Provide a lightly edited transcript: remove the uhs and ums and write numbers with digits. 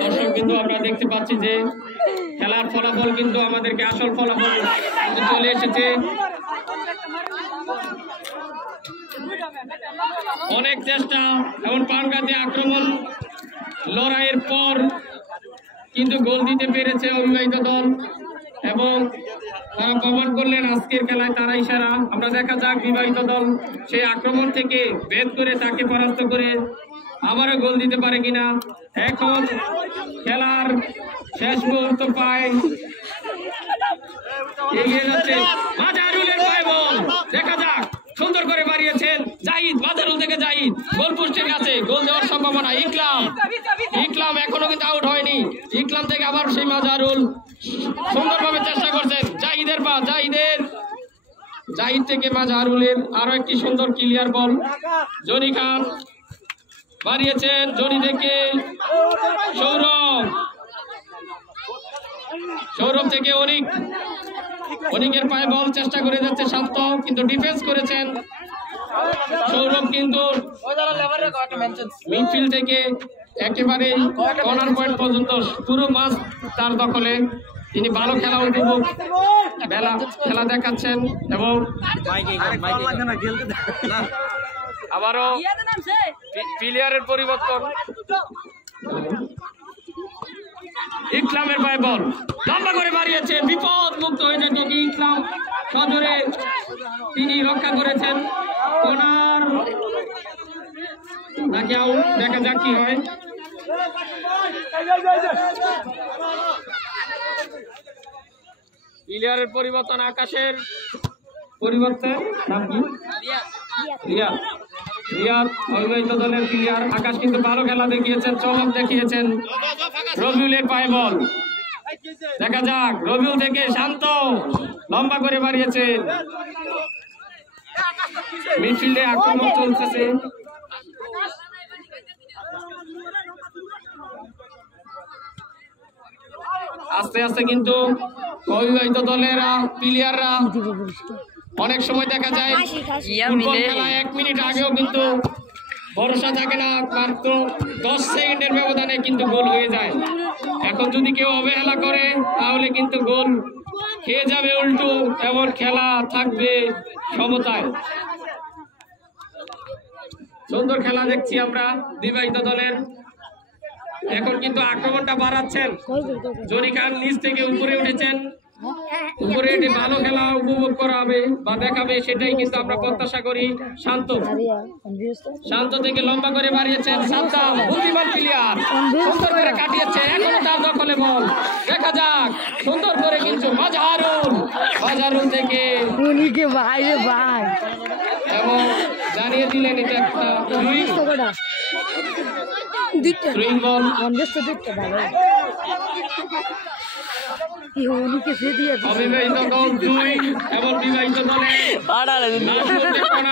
দর্শক কিন্তু আমরা দেখতে পাচ্ছি যে খেলার ফলাফল কিন্তু আমাদেরকে আসল ফলাফল চলে এসেছে। অনেক চেষ্টা এবং পানগাতে আক্রমণ লড়াইয়ের পর কিন্তু গোল দিতে পেরেছে অবিবাহিত দল এবং তারা প্রমাণ করলেন আজকের খেলায় তারাই সেরা। আমরা দেখা যাক বিবাহিত দল সেই আক্রমণ থেকে ভেদ করে তাকে পরাস্ত করে আবারও গোল দিতে পারে কিনা। এখন খেলার শেষ মুহূর্ত পায় এগিয়ে যাচ্ছে মাজারুলের পায় বল, দেখা যাক সুন্দর করে বাড়িয়েছেন জাহিদ, মাজারুল থেকে জাহিদ গোল পোস্টের কাছে, গোল দেওয়ার সম্ভাবনা। ইকলাম এখনো কিন্তু আউট হয়নি, ইকলাম থেকে আবার সেই মাজারুল সুন্দরভাবে চেষ্টা করছেন। জাহিদের পা, জাহিদ থেকে মাজারুলের আরো একটি সুন্দর ক্লিয়ার বল। জনি খান বাড়িয়েছেন, জনি থেকে সৌরভ থেকে অনিকের পায়ে বল, চেষ্টা করে যাচ্ছে শান্ত, কিন্তু ডিফেন্স করেছেন সৌরভ। কিন্তু মিডফিল্ড থেকে একেবারে কর্নার পয়েন্ট পর্যন্ত পুরো মাঠ তার দখলে, তিনি ভালো খেলা দেখাচ্ছেন এবং আবারও প্লেয়ারের পরিবর্তন। ইকলামের পায়ে বল লম্বা করে বাড়িয়েছে, বিপদ মুক্ত হয়ে যেত কি ইকলাম, সজোরে তিনি রক্ষা করেছেন। কর্নার নাকি আউট, দেখা যাক কি হয়। প্লেয়ারের পরিবর্তন, আকাশের পরিবর্তন, নাম কি? রিয়াদ অবিবাহিত দলের প্লেয়ার। আকাশ কিন্তু ভালো খেলা দেখিয়েছেন, চমক দেখিয়েছেন। রবিউলের পায়ে বল, দেখা যাক রবিউল থেকে শান্ত লম্বা করে বাড়িয়েছে। মিডফিল্ডে আক্রমণ চলতেছে, আস্তে আস্তে কিন্তু অবিবাহিত দলের প্লেয়াররা অনেক সময় দেখা যায় ফুটবল খেলায় 1 মিনিট আগেও কিন্তু ভরসা থাকে না, মাত্র 10 সেকেন্ডের ব্যবধানে কিন্তু গোল হয়ে যায়। এখন যদি কেউ অবহেলা করে তাহলে কিন্তু গোল খেয়ে যাবে উল্টো, এমন খেলা থাকবে সমতায়। সুন্দর খেলা দেখছি আমরা বিবাহিত দলের। এখন কিন্তু আক্রমণটা বাড়াচ্ছেন জনি খান, নিচ থেকে উপরে উঠেছেন, উপরে এটি ভালো খেলা উপভোগ করা হবে বা দেখাবে, সেটাই কিন্তু আমরা প্রত্যাশা করি। শান্ত থেকে লম্বা করে বাড়িয়েছেন সাদ্দাম, বুদ্ধিমান প্লেয়ার, সুন্দর করে কাটিয়েছে, এখনো তার দখলে বল, দেখা যাক সুন্দর করে কিন্তু মাজারুল থেকে এবং জানিয়ে দিলেন এটা একটা বল। অবিবাহিত দল 2 এবং বিবাহিত দলে